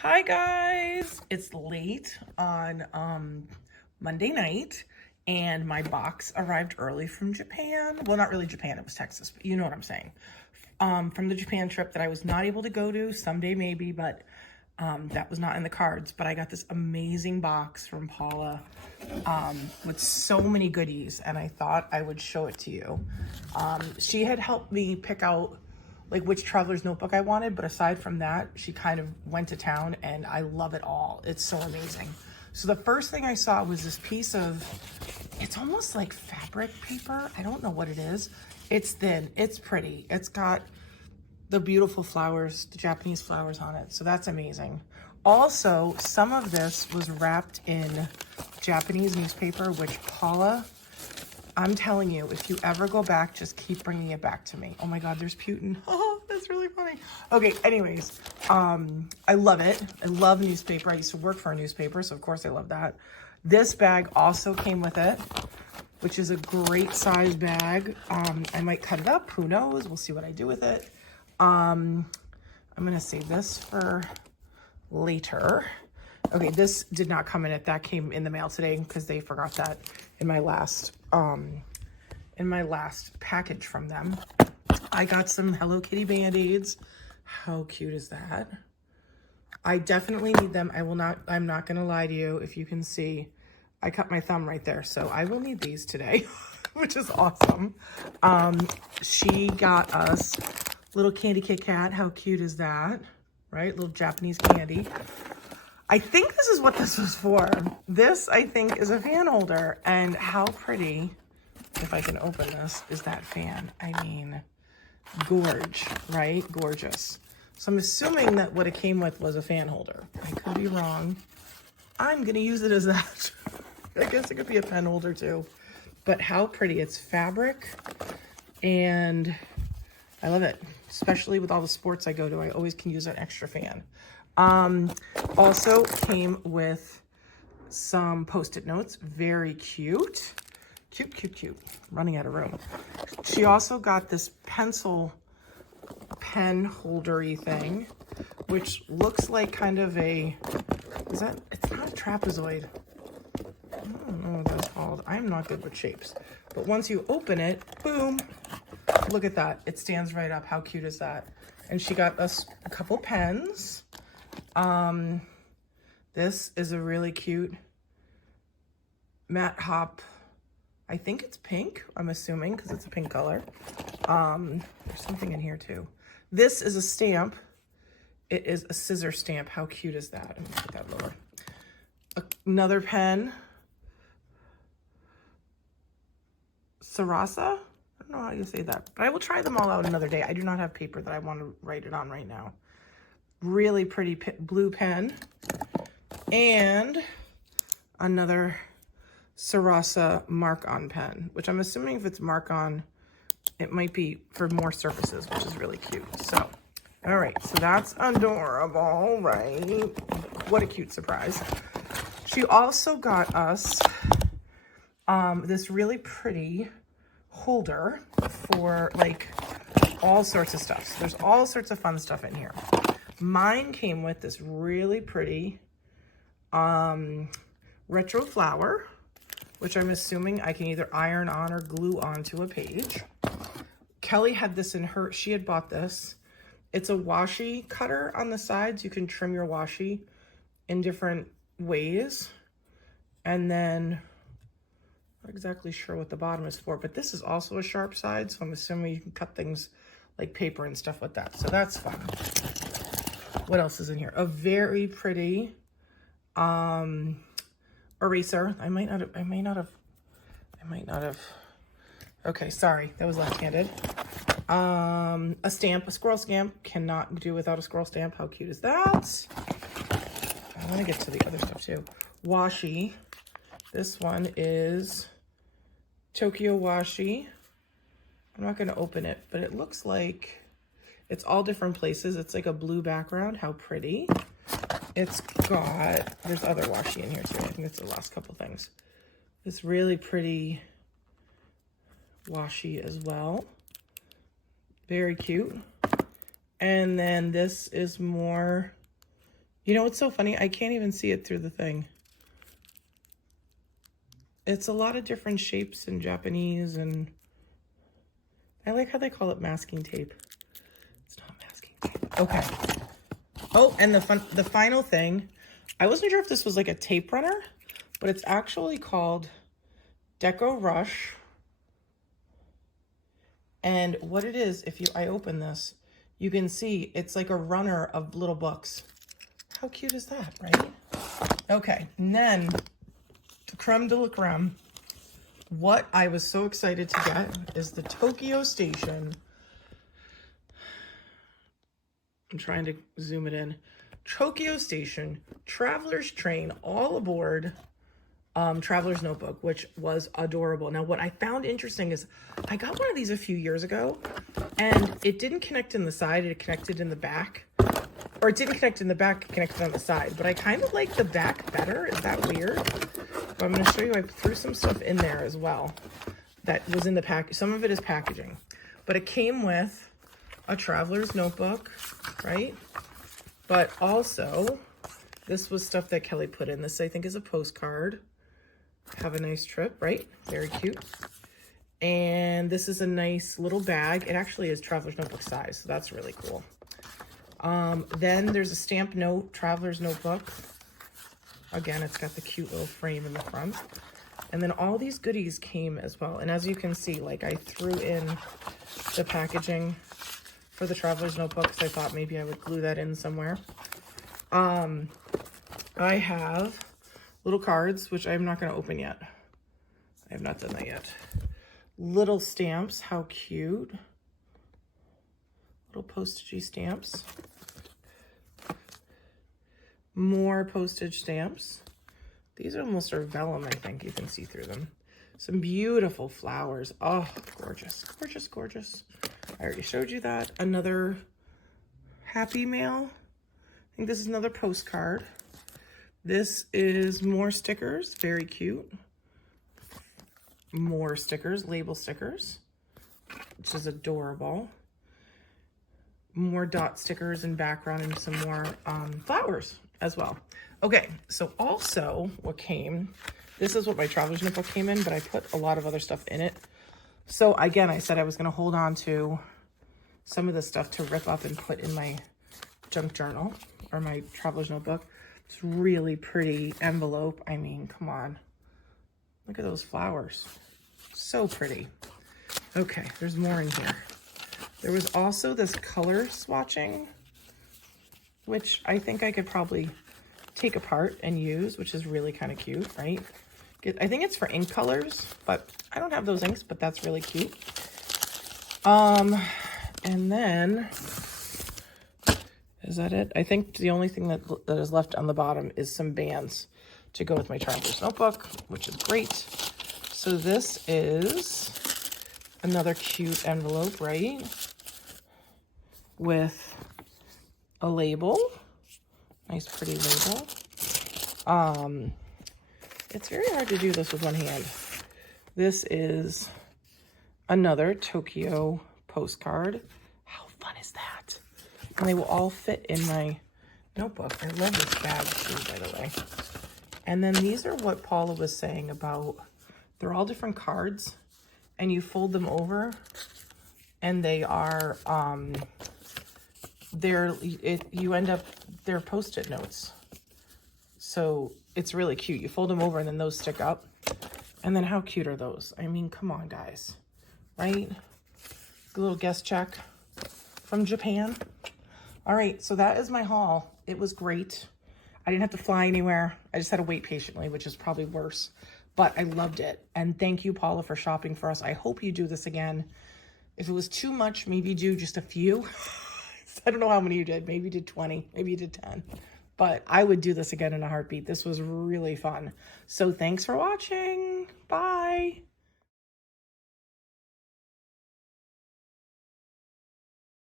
Hi guys, it's late on Monday night and my box arrived early from Japan. Well, not really Japan, it was Texas, but you know what I'm saying. From the Japan trip that I was not able to go to, someday maybe, but that was not in the cards. But I got this amazing box from Paula with so many goodies and I thought I would show it to you. She had helped me pick out like which traveler's notebook I wanted, but aside from that, she kind of went to town and I love it all. It's so amazing. So the first thing I saw was this piece of, it's almost like fabric paper. I don't know what it is. It's thin, it's pretty. It's got the beautiful flowers, the Japanese flowers on it. So that's amazing. Also, some of this was wrapped in Japanese newspaper, which Paula, I'm telling you, if you ever go back, just keep bringing it back to me. Oh my God, there's Putin. Oh, that's really funny. Okay, anyways, I love it. I love newspaper. I used to work for a newspaper, so of course I love that. This bag also came with it, which is a great size bag. I might cut it up, who knows? We'll see what I do with it. I'm gonna save this for later. Okay, this did not come in it. That came in the mail today because they forgot that in my last package from them. I got some Hello Kitty Band-Aids. How cute is that? I definitely need them. I'm not gonna lie to you. If you can see, I cut my thumb right there. So I will need these today, which is awesome. She got us little candy Kit Kat. How cute is that? Right? Little Japanese candy. I think this is what this was for. This, I think, is a fan holder. And how pretty, if I can open this, is that fan? I mean, gorge, right? Gorgeous. So I'm assuming that what it came with was a fan holder. I could be wrong. I'm going to use it as that. I guess it could be a pen holder too. But how pretty. It's fabric. And I love it. Especially with all the sports I go to. I always can use an extra fan. Also came with some Post-it notes. Very cute. Cute, cute, cute. Running out of room. She also got this pencil pen holder-y thing, which looks like kind of a, it's not a trapezoid. I don't know what that's called. I'm not good with shapes. But once you open it, boom, look at that. It stands right up. How cute is that? And she got us a couple pens. This is a really cute matte hop. I think it's pink, I'm assuming, because it's a pink color. There's something in here too. This is a stamp. It is a scissor stamp. How cute is that? Let me put that lower. Another pen. Sarasa? I don't know how you say that, but I will try them all out another day. I do not have paper that I want to write it on right now. Really pretty blue pen. And another Sarasa mark-on pen, which I'm assuming if it's mark-on, it might be for more surfaces, which is really cute. So, all right, so that's adorable, right? What a cute surprise. She also got us this really pretty holder for like all sorts of stuff. So there's all sorts of fun stuff in here. Mine came with this really pretty retro flower, which I'm assuming I can either iron on or glue onto a page. Kelly had this in her, she had bought this. It's a washi cutter on the sides. You can trim your washi in different ways. And then, not exactly sure what the bottom is for, but this is also a sharp side. So I'm assuming you can cut things like paper and stuff with that. So that's fun. What else is in here? A very pretty eraser. I might not have. Okay, sorry, that was left-handed. A stamp, a squirrel stamp. Cannot do without a squirrel stamp. How cute is that? I want to get to the other stuff too. Washi. This one is Tokyo washi. I'm not going to open it, but it looks like it's all different places. It's like a blue background. How pretty. It's got, there's other washi in here too. I think it's the last couple things. It's really pretty washi as well. Very cute. And then this is more You know what's so funny? I can't even see it through the thing. It's a lot of different shapes in Japanese, and I like how they call it masking tape. It's not masking tape. Okay. Oh, and the final thing, I wasn't sure if this was like a tape runner, but it's actually called Deco Rush. And what it is, if I open this, you can see it's like a runner of little books. How cute is that, right? Okay, and then the creme de la creme. What I was so excited to get is the Tokyo Station. I'm trying to zoom it in. Tokyo Station, Traveler's Train, all aboard Traveler's Notebook, which was adorable. Now, what I found interesting is I got one of these a few years ago, and it didn't connect in the side, it connected in the back. Or it didn't connect in the back, it connected on the side. But I kind of like the back better. Is that weird? But I'm going to show you, I threw some stuff in there as well that was in the pack. Some of it is packaging. But it came with a Traveler's Notebook, right? But also, this was stuff that Kelly put in. This, I think, is a postcard. Have a nice trip, right? Very cute. And this is a nice little bag. It actually is Traveler's Notebook size, so that's really cool. Then there's a stamp note, Traveler's Notebook. Again, it's got the cute little frame in the front. And then all these goodies came as well. And as you can see, like I threw in the packaging for the Traveler's Notebook because I thought maybe I would glue that in somewhere. I have little cards, which I'm not going to open yet. I have not done that yet. Little stamps, how cute. Little postagey stamps. More postage stamps. These almost are vellum, I think. You can see through them. Some beautiful flowers. Oh, gorgeous, gorgeous, gorgeous. I already showed you that. Another Happy Mail. I think this is another postcard. This is more stickers. Very cute. More stickers, label stickers, which is adorable. More dot stickers and background and some more flowers as well. Okay, so also what came, this is what my Traveler's Notebook came in, but I put a lot of other stuff in it. So again, I said I was gonna hold on to some of the stuff to rip up and put in my junk journal or my Traveler's Notebook. It's really pretty envelope. I mean, come on. Look at those flowers. So pretty. Okay, there's more in here. There was also this color swatching, which I think I could probably take apart and use, which is really kind of cute, right? I think it's for ink colors, but I don't have those inks, but that's really cute. And then, is that it? I think the only thing that is left on the bottom is some bands to go with my Traveler's Notebook, which is great. So this is another cute envelope, right? With a label, nice pretty label. It's very hard to do this with one hand. This is another Tokyo postcard. How fun is that? And they will all fit in my notebook. I love this bag too, by the way. And then these are what Paula was saying about, they're all different cards and you fold them over and they are, they're Post-it notes. So it's really cute. You fold them over and then those stick up. And then how cute are those? I mean, come on, guys, right? A little guest check from Japan. All right, so that is my haul. It was great. I didn't have to fly anywhere. I just had to wait patiently, which is probably worse. But I loved it. And thank you, Paula, for shopping for us. I hope you do this again. If it was too much, maybe do just a few. I don't know how many you did. Maybe you did 20. Maybe you did 10. But I would do this again in a heartbeat. This was really fun. So thanks for watching. Bye.